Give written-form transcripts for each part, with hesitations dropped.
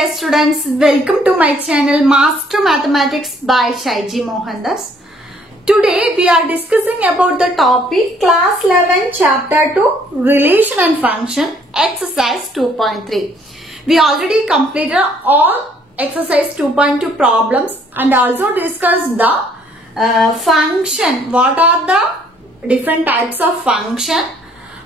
dear students, welcome to my channel Master Mathematics by Shaiji Mohandas. Today we are discussing about the topic class 11 chapter 2 relation and function exercise 2.3. We already completed all exercise 2.2 problems and also discussed the function. What are the different types of function?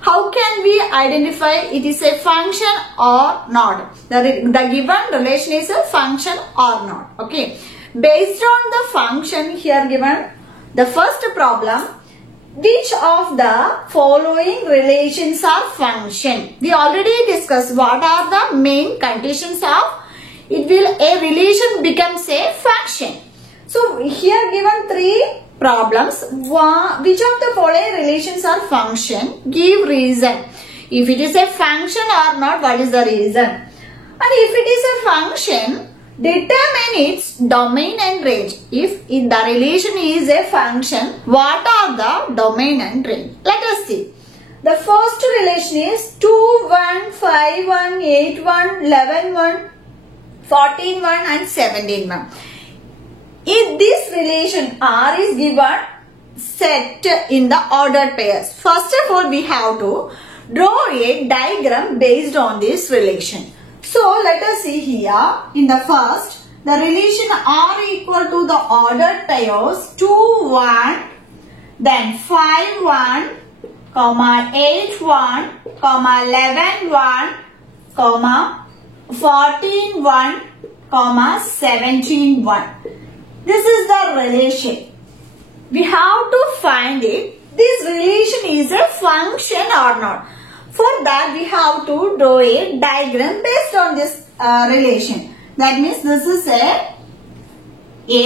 How can we identify it is a function or not? The given relation is a function or not. Okay. Based on the function here given, the first problem, which of the following relations are function? We already discussed what are the main conditions of it will a relation becomes a function. So here given three problems. Which of the following relations are function? Give reason. If it is a function or not, what is the reason? And if it is a function, determine its domain and range. If the relation is a function, what are the domain and range? Let us see. The first relation is 2, 1, 5, 1, 8, 1, 11, 1, 14, 1 and 17, 1. If this relation R is given set in the ordered pairs, first of all we have to draw a diagram based on this relation. So let us see here in the first, the relation R equal to the ordered pairs 2, 1, then 5, 1, comma 8, 1, comma 11, 1, comma 14, 1, comma 17, 1. This is the relation. We have to find it. This relation is a function or not. For that we have to draw a diagram based on this relation. That means this is a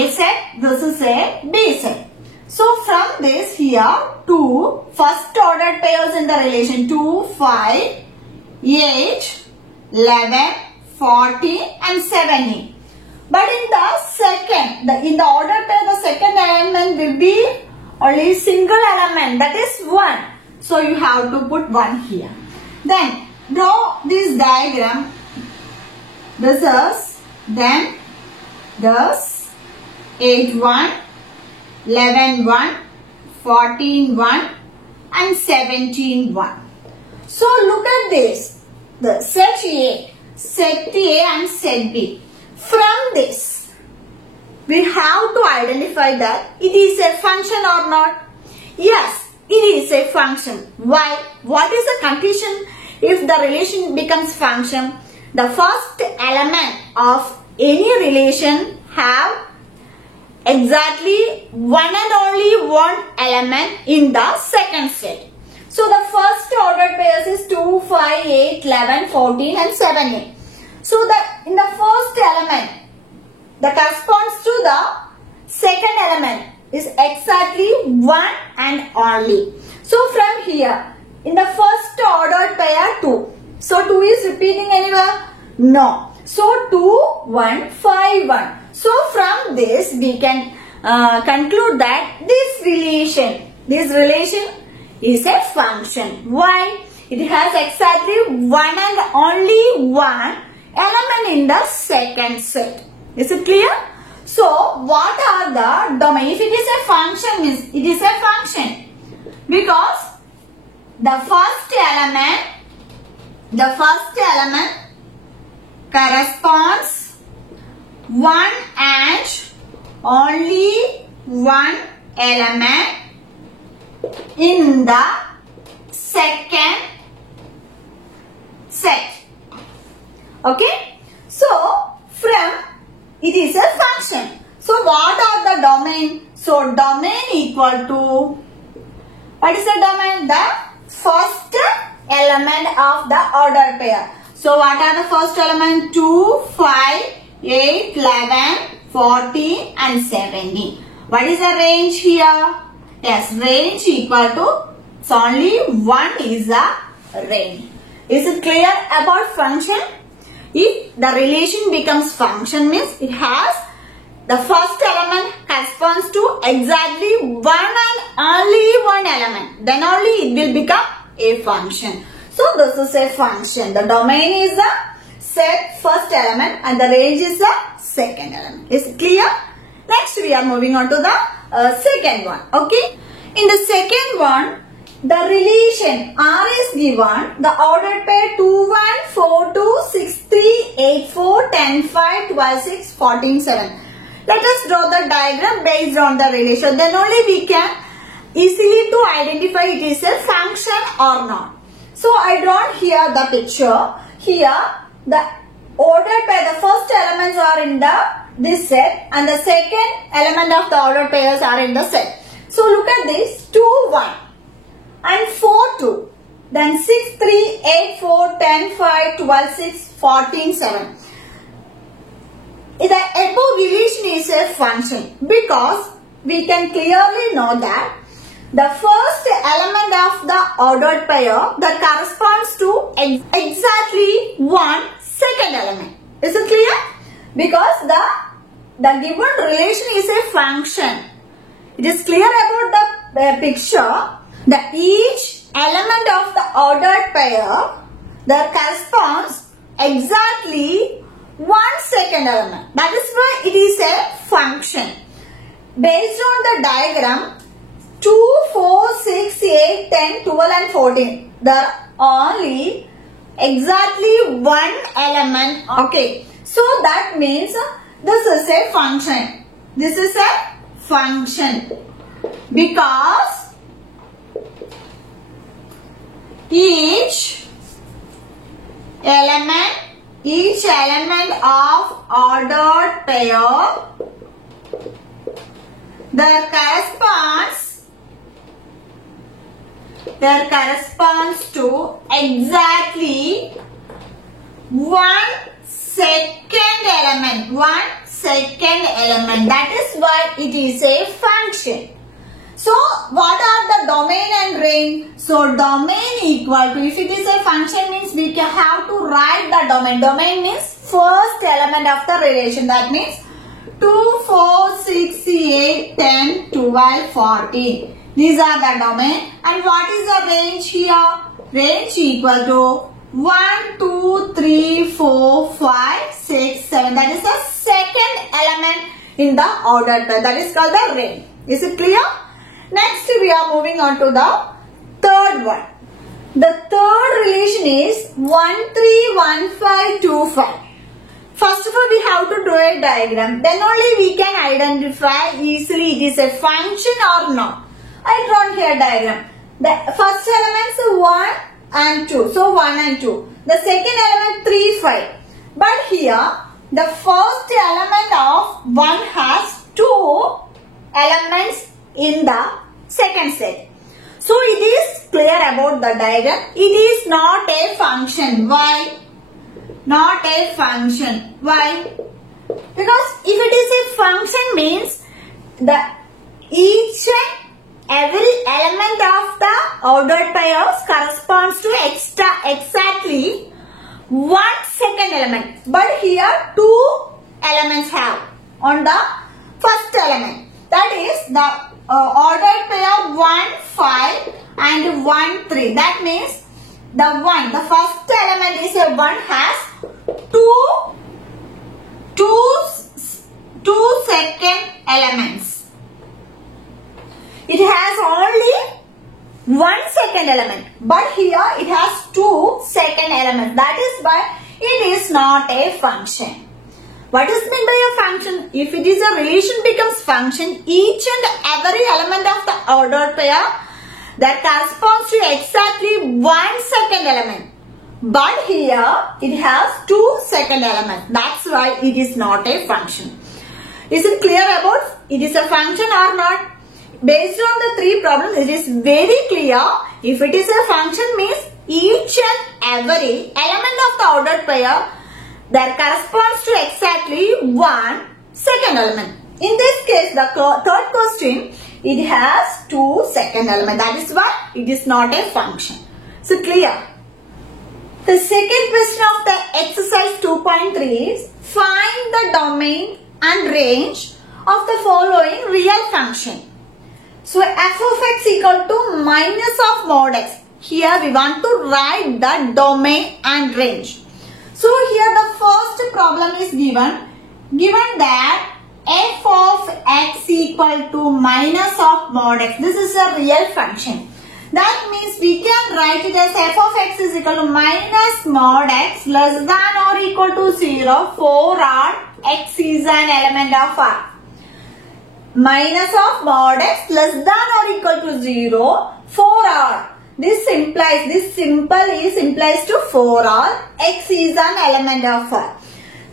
set, this is a B set. So from this here, two first ordered pairs in the relation 2, 5, 8, 11, 14 and 17. But in the second, in the ordered pair, the second element will be only single element, that is 1. So you have to put 1 here. Then draw this diagram. This is, then this 8, 1, 11, 1, 14, 1 and 17, 1. So look at this, the set A and set B. From this, we have to identify that it is a function or not. Yes, it is a function. Why? What is the condition if the relation becomes function? The first element of any relation have exactly one and only one element in the second set. So the first ordered pairs is 2, 5, 8, 11, 14 and 17. So in the first element that corresponds to the second element is exactly 1 and only. So from here, in the first ordered pair 2. So 2 is repeating anywhere? No. So 2, 1, 5, 1. So from this we can conclude that this relation is a function. Why? It has exactly one and only one element in the second set. Is it clear? So what are the domain? If it is a function, means it is a function because the first element corresponds one and only one element in the second set. Okay. So from it is a function. So what are the domain? So domain equal to, what is the domain? The first element of the ordered pair. So what are the first element? 2, 5, 8, 11, 14 and 17. What is the range here? Yes, range equal to, it's only 1 is the range. Is it clear about function? If the relation becomes function, means it has the first element corresponds to exactly one and only one element. Then only it will become a function. So this is a function. The domain is the set first element and the range is the second element. Is it clear? Next we are moving on to the second one. Okay. In the second one, the relation R is given. The ordered pair 2, 1, 4, 2, 6, 3, 8, 4, 10, 5, 12, 6, 14, 7. Let us draw the diagram based on the relation. Then only we can easily to identify it is a function or not. So I drawn here the picture. Here the ordered pair, the first elements are in this set and the second element of the ordered pairs are in the set. So look at this, 2, 1 and 4, 2. Then 6, 3, 8, 4, 10, 5, 12, 6, 14, 7. The above relation is a function because we can clearly know that the first element of the ordered pair that corresponds to exactly one second element. Is it clear? Because the given relation is a function. It is clear about the picture that each element of the ordered pair that corresponds exactly one second element. That is why it is a function. Based on the diagram, 2, 4, 6, 8, 10, 12 and 14. There are only exactly one element. Okay. So that means this is a function. This is a function. Because each element of ordered pair that corresponds to exactly one second element. That is why it is a function. So what are the domain and range? So domain equal to, if it is a function means we can have to write the domain. Domain means first element of the relation. That means 2, 4, 6, 8, 10, 12, 14. These are the domain. And what is the range here? Range equal to 1, 2, 3, 4, 5, 6, 7. That is the second element in the ordered pair. That is called the range. Is it clear? Next we are moving on to the third one. The third relation is 1, 3, 1, 5, 2, 5. First of all, we have to draw a diagram. Then only we can identify easily it is a function or not. I drawn here diagram. The first elements 1 and 2. So 1 and 2. The second element 3, 5. But here the first element of 1 has 2 elements in the second set. So it is clear about the diagram. It is not a function. Why? Not a function. Why? Because if it is a function means each and every element of the ordered pairs corresponds to exactly one second element. But here 2 elements have on the first element. That is the ordered pair 1, 5 and 1, 3. That means the first element is a 1 has two second elements. It has only one second element, but here it has 2 second elements. That is why it is not a function. What is meant by a function? If it is a relation becomes function, each and every element of the ordered pair that corresponds to exactly one second element. But here it has 2 second elements. That's why it is not a function. Is it clear about it is a function or not? Based on the 3 problems, it is very clear. If it is a function means each and every element of the ordered pair that corresponds to exactly one second element. In this case, the third question, it has 2 second elements. That is why it is not a function. So clear. The second question of the exercise 2.3 is find the domain and range of the following real function. So f of x equal to minus of mod x. Here we want to write the domain and range. So here the first problem is given that f of x equal to minus of mod x. This is a real function. That means we can write it as f of x is equal to minus mod x less than or equal to 0 for r x is an element of R. Minus of mod x less than or equal to 0 for r. This implies to for r x is an element of R.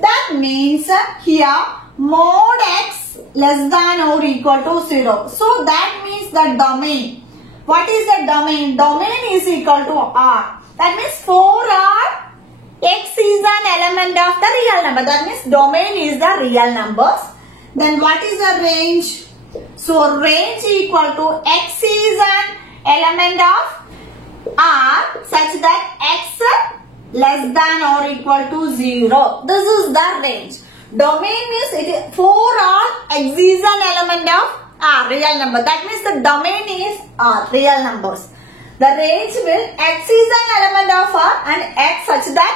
That means here mod x less than or equal to 0. So that means the domain. What is the domain? Domain is equal to R. That means for R, x is an element of the real number. That means domain is the real numbers. Then what is the range? So range equal to x is an element of R such that x less than or equal to 0. This is the range. Domain means it is for R, x is an element of R, real number. That means the domain is R, real numbers. The range will x is an element of R and x such that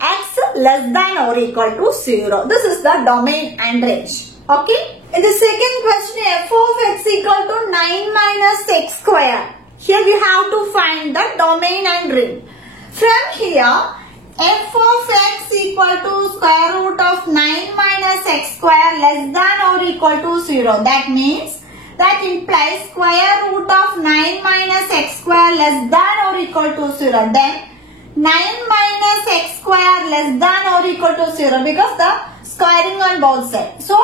x less than or equal to 0. This is the domain and range. Okay. In the second question, f of x equal to 9 minus x square. Here we have to find the domain and range. From here, f of x equal to square root of 9 minus x square less than or equal to 0. That means that implies square root of 9 minus x square less than or equal to 0. Then 9 minus x square less than or equal to 0 because the squaring on both sides. So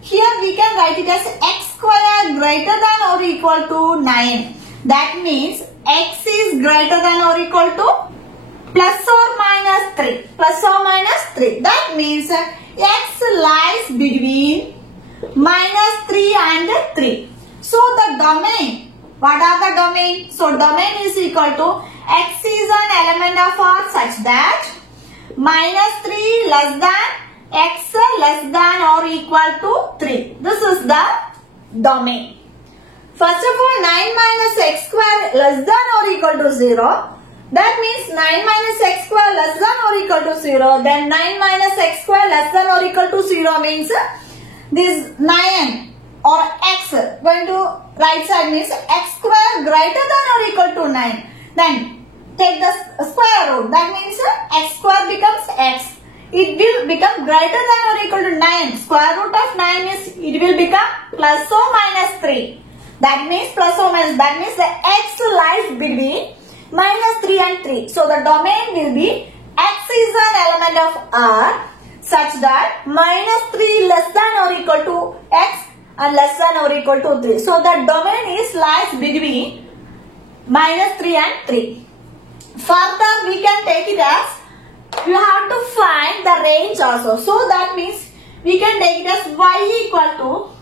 here we can write it as x square greater than or equal to 9. That means x is greater than or equal to plus or minus 3. Plus or minus 3. That means x lies between minus 3 and 3. So the domain, what are the domain? So domain is equal to x is an element of R such that minus 3 less than x less than or equal to 3. This is the domain. First of all, 9 minus x square less than or equal to 0. That means 9 minus x square less than or equal to 0. Then 9 minus x square less than or equal to 0 means this 9 or x going to right side means x square greater than or equal to 9. Then take the square root. That means x square becomes x. It will become greater than or equal to 9. Square root of 9 is it will become plus or minus 3. That means plus or minus. That means the x lies between minus 3 and 3. So the domain will be x is an element of R such that minus 3 less than or equal to x and less than or equal to 3. So the domain is lies between minus 3 and 3. Further we can take it as you have to find the range also. So that means we can take it as y equal to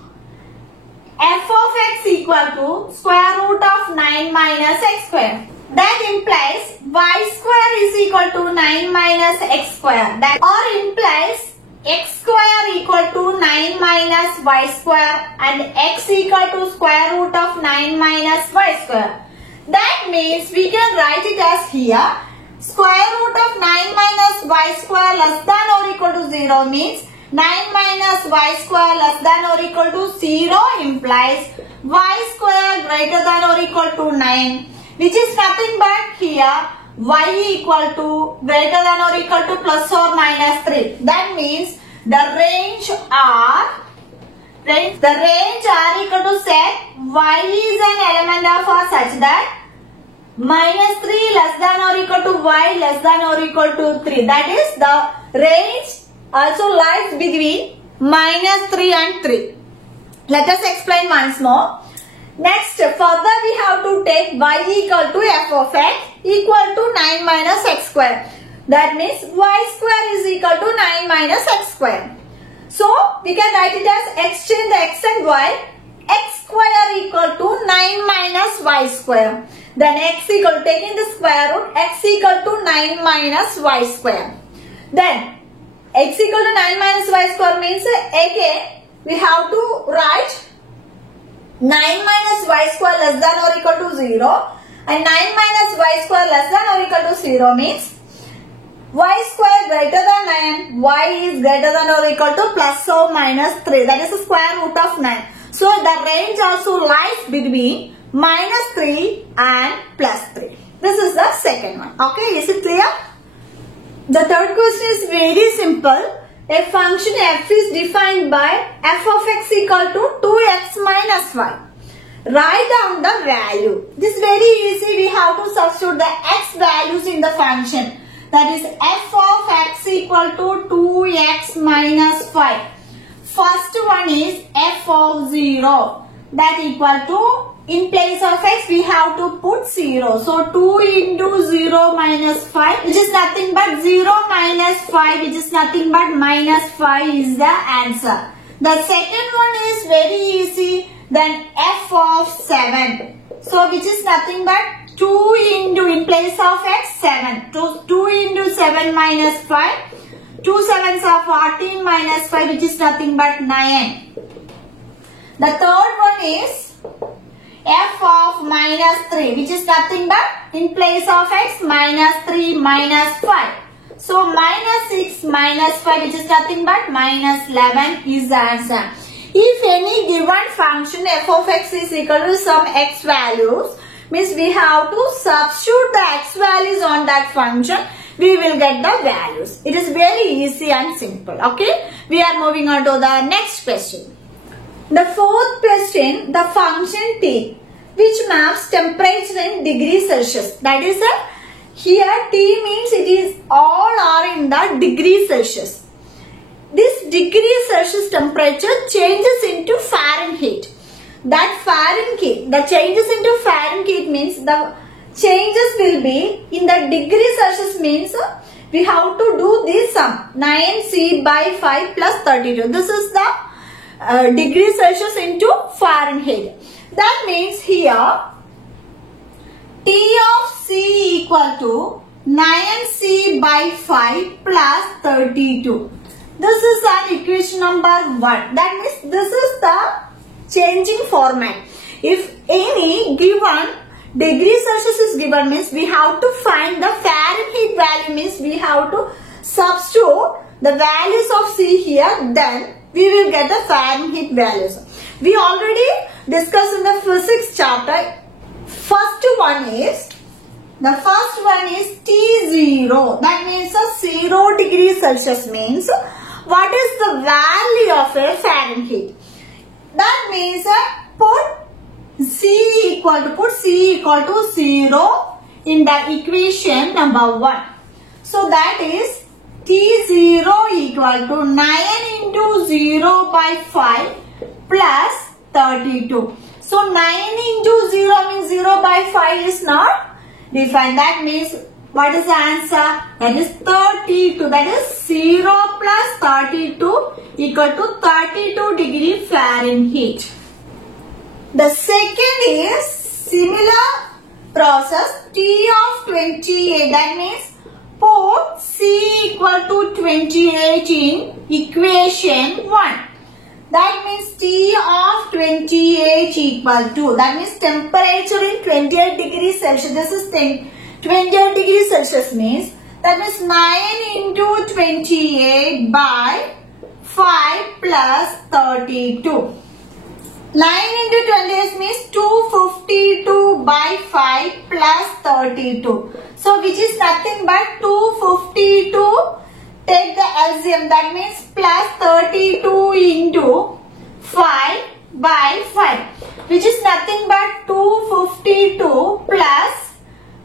f of x equal to square root of 9 minus x square. That implies y square is equal to 9 minus x square. That or implies x square equal to 9 minus y square and x equal to square root of 9 minus y square. That means we can write it as here square root of 9 minus y square less than or equal to 0 means 9 minus y square less than or equal to 0 implies y square greater than or equal to 9, which is nothing but here y equal to greater than or equal to plus or minus 3. That means the range R equal to set y is an element of R such that minus 3 less than or equal to y less than or equal to 3. That is the range also lies between minus 3 and 3. Let us explain once more. Next, further we have to take y equal to f of x equal to 9 minus x square. That means y square is equal to 9 minus x square. So, we can write it as exchange the x and y. X square equal to 9 minus y square. Then x equal to, taking the square root, x equal to 9 minus y square. Then, x equal to 9 minus y square means again we have to write 9 minus y square less than or equal to 0 and 9 minus y square less than or equal to 0 means y square greater than 9, y is greater than or equal to plus or minus 3. That is the square root of 9. So the range also lies between minus 3 and plus 3. This is the second one. Okay, is it clear? The third question is very simple. A function f is defined by f of x equal to 2x minus 5. Write down the value. This is very easy. We have to substitute the x values in the function. That is f of x equal to 2x minus 5. First one is f of 0. That equal to, in place of x we have to put 0. So 2 into 0 minus 5, which is nothing but 0 minus 5, which is nothing but minus 5 is the answer. The second one is very easy. Then f of 7. So which is nothing but 2 into, in place of x, 7. 2 into 7 minus 5. 2 sevens are 14 minus 5, which is nothing but 9. The third one is f of minus 3, which is nothing but, in place of x, minus 3 minus 5. So minus 6 minus 5, which is nothing but minus 11 is the answer. If any given function f of x is equal to some x values, means we have to substitute the x values on that function, we will get the values. It is very easy and simple. Okay, we are moving on to the next question. The fourth question, the function t, which maps temperature in degrees Celsius. That is, here t means it is all are in the degrees Celsius. This degree Celsius temperature changes into Fahrenheit. That Fahrenheit, the changes into Fahrenheit means the changes will be in the degree Celsius, means we have to do this sum, 9c by 5 plus 32. This is the degree Celsius into Fahrenheit. That means here T of c equal to 9c by 5 plus 32. This is an equation number 1. That means this is the changing format. If any given degree Celsius is given, means we have to find the Fahrenheit value, means we have to substitute the values of c here, then we will get the Fahrenheit values. We already discussed in the physics chapter. First one is T0. That means 0 degree Celsius means what is the value of a Fahrenheit? That means put c equal to 0 in the equation number 1. So that is T0 equal to 9 into 0 by 5 plus 32. So 9 into 0 means 0 by 5 is not defined. That means what is the answer? That is 32. That is 0 plus 32 equal to 32 degree Fahrenheit. The second is similar process, T of 28. That means put c equal to 28 in equation 1. That means T of 28 equal to, that means temperature in 28 degrees Celsius. This is 28 degrees Celsius means, that means 9 into 28 by 5 plus 32. 9 into 28 means 252 by 5 plus 32. So which is nothing but 252. Take the LCM, that means plus 32 into 5 by 5, which is nothing but 252 plus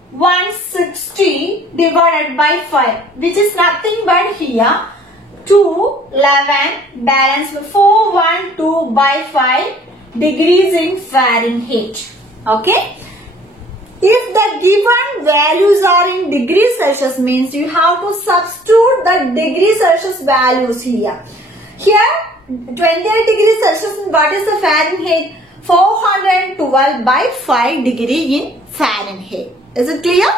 160 divided by 5, which is nothing but here 211 balance 412 by 5 degrees in Fahrenheit. Okay. If the given values are in degrees Celsius, means you have to substitute the degree Celsius values here. Here 28 degrees Celsius, what is the Fahrenheit? 412 by 5 degree in Fahrenheit. Is it clear?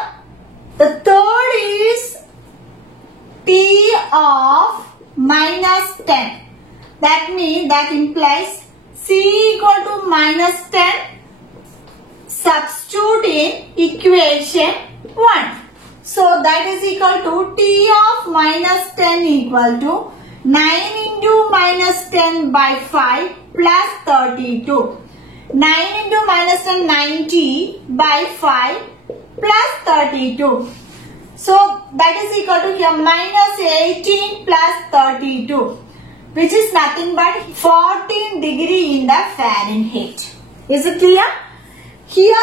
The third is T of minus 10. That means, that implies C equal to minus 10. Substitute in equation 1. So that is equal to t of minus 10 equal to 9 into minus 10 by 5 plus 32. 9 into minus 10, 90 by 5 plus 32. So that is equal to here minus 18 plus 32, which is nothing but 14 degree in the Fahrenheit. Is it clear? Here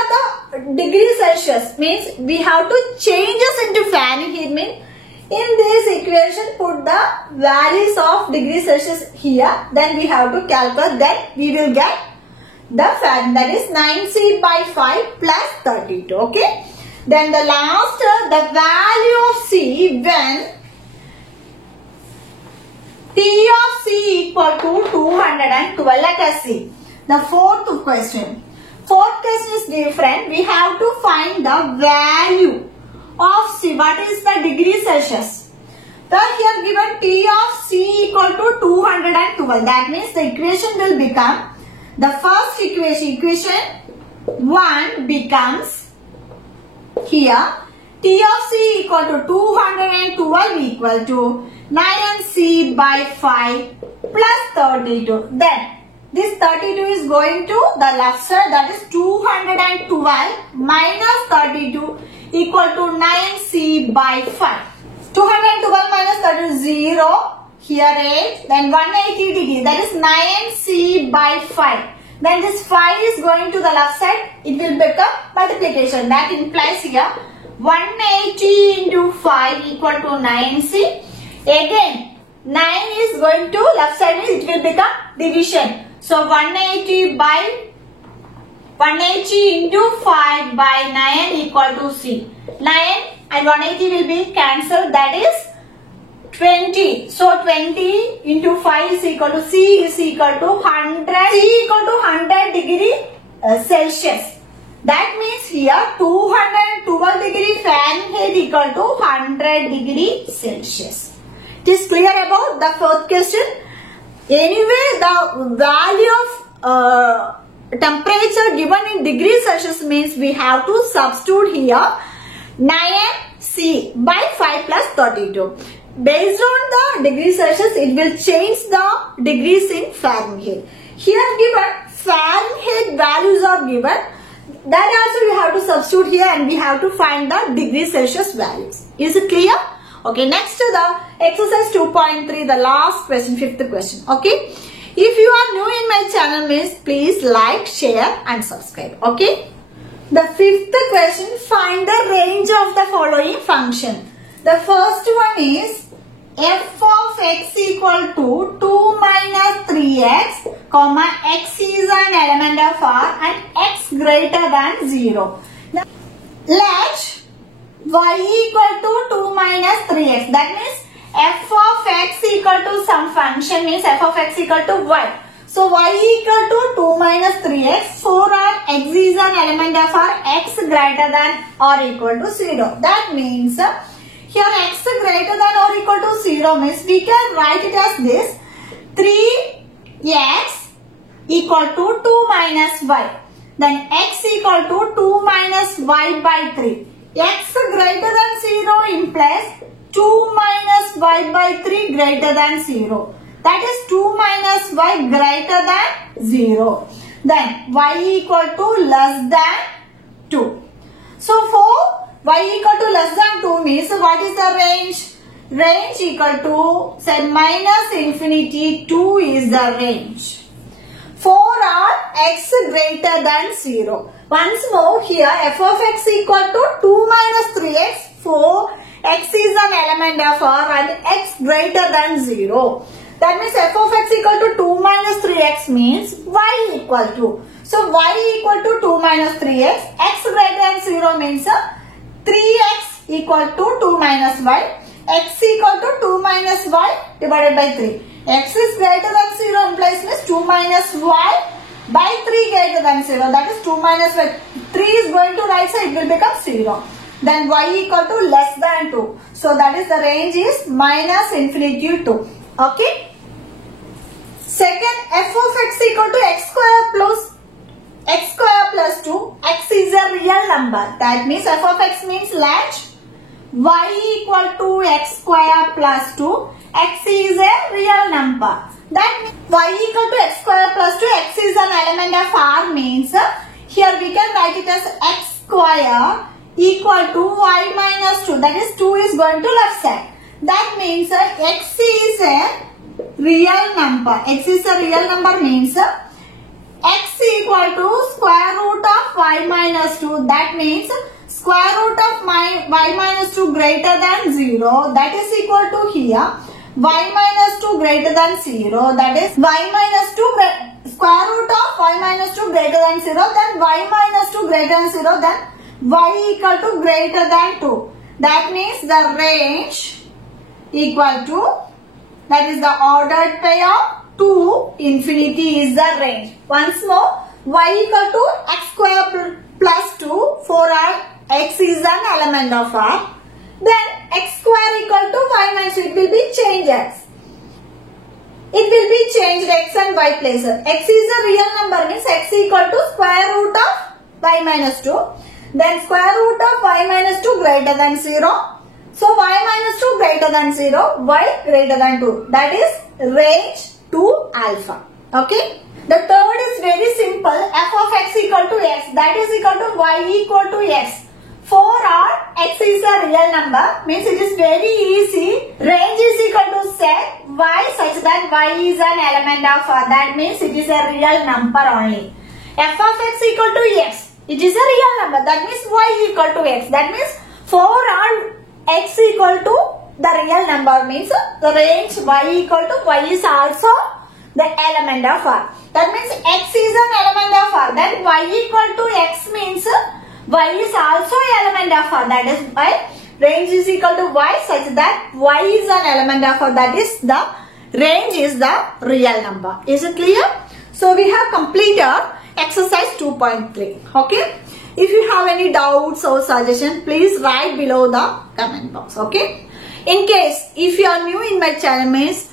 the degree Celsius means we have to change this into Fahrenheit. Means in this equation put the values of degree Celsius here. Then we have to calculate. Then we will get the Fahrenheit, that is 9C by 5 plus 32. Okay. Then the last, the value of C when T of C equal to 212. Let us see the fourth question. Fourth question is different. We have to find the value of C. What is the degree Celsius? So here given T of C equal to 212. That means the equation will become, the first equation 1 becomes here T of C equal to 212 equal to 9C by 5 plus 32. Then this 32 is going to the left side, that is 212 minus 32 equal to 9C by 5. 212 minus 32 is 0. Here 8. Then 180 degree, that is 9C by 5. Then this 5 is going to the left side. It will become multiplication. That implies here 180 into 5 equal to 9C. Again 9 is going to left side, means it will become division. So 180 into 5 by 9 equal to C. 9 and 180 will be cancelled, that is 20. So 20 into 5 is equal to C is equal to 100. C equal to 100 degree Celsius. That means here 212 degree Fahrenheit equal to 100 degree Celsius. It is clear about the fourth question. Anyway, the value of temperature given in degree Celsius means we have to substitute here 9C by 5 plus 32. Based on the degree Celsius, it will change the degrees in Fahrenheit. Here given Fahrenheit values are given. That also we have to substitute here and we have to find the degree Celsius values. Is it clear? Okay, next to the exercise 2.3, the last question, fifth question. Okay, if you are new in my channel, means please like, share and subscribe. Okay, the fifth question, find the range of the following function. The first one is f of x equal to 2 minus 3x, comma x is an element of R and x greater than 0. Now, let y equal to 2 minus 3x. That means f of x equal to some function, means f of x equal to y. So y equal to 2 minus 3x, for our x is an element of our x greater than or equal to 0. That means here x greater than or equal to 0 means we can write it as this: 3x equal to 2 minus y. Then x equal to 2 minus y by 3. X greater than 0 implies 2 minus y by 3 greater than 0. That is 2 minus y greater than 0. Then y equal to less than 2. So for y equal to less than 2 means what is the range? Range equal to, say, minus infinity 2 is the range. For our x greater than 0. Once more here f of x equal to 2 minus 3x, for x is an element of R and x greater than 0. That means f of x equal to 2 minus 3x means y equal to. So y equal to 2 minus 3x, x greater than 0 means 3x equal to 2 minus y, x equal to 2 minus y divided by 3. X is greater than 0 implies means 2 minus y by 3 greater than 0. That is 2 minus y. 3 is going to right side, it will become 0. Then y equal to less than 2. So that is the range is minus infinity 2. Okay. Second, f of x equal to x square plus 2. X is a real number. That means f of x means let y equal to x square plus 2. X is a real number. That means y equal to x square plus 2. X is an element of R means here we can write it as x square equal to y minus 2. That is 2 is going to left side. That means x is a real number. X is a real number means x equal to square root of y minus 2. That means square root of y minus 2 greater than 0. That is equal to here y minus 2 greater than 0. That is y minus 2 square root of y minus 2 greater than 0. Then y minus 2 greater than 0. Then y equal to greater than 2. That means the range equal to, that is the ordered pair, 2 infinity is the range. Once more, y equal to x square plus 2 for our x is an element of R. Then x square equal to y minus 2. It will be changed x. It will be changed x and y places. X is a real number means x equal to square root of y minus 2. Then square root of y minus 2 greater than 0. So y minus 2 greater than 0, y greater than 2. That is range to alpha. Okay. The third is very simple. F of x equal to x. That is equal to y equal to x. For our x is a real number means it is very easy. Range is equal to set y such that y is an element of R. That means it is a real number only. F of x equal to x. It is a real number. That means y equal to x. That means for our x equal to the real number means the range y equal to y is also the element of R. That means x is an element of R. Then y equal to x means y is also element of R. That is why range is equal to y such that y is an element of R. That is the range is the real number. Is it clear? So we have completed exercise 2.3. Okay. If you have any doubts or suggestion, please write below the comment box. Okay. In case if you are new in my channel means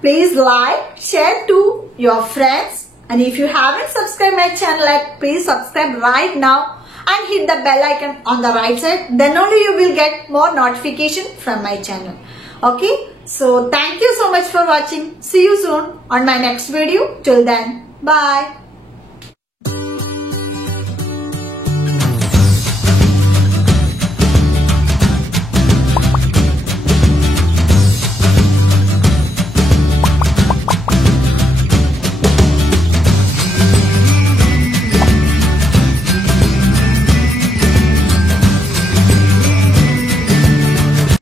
please like, share to your friends, and if you haven't subscribed my channel, please subscribe right now and hit the bell icon on the right side. Then only you will get more notification from my channel. Okay. So thank you so much for watching. See you soon on my next video. Till then, bye.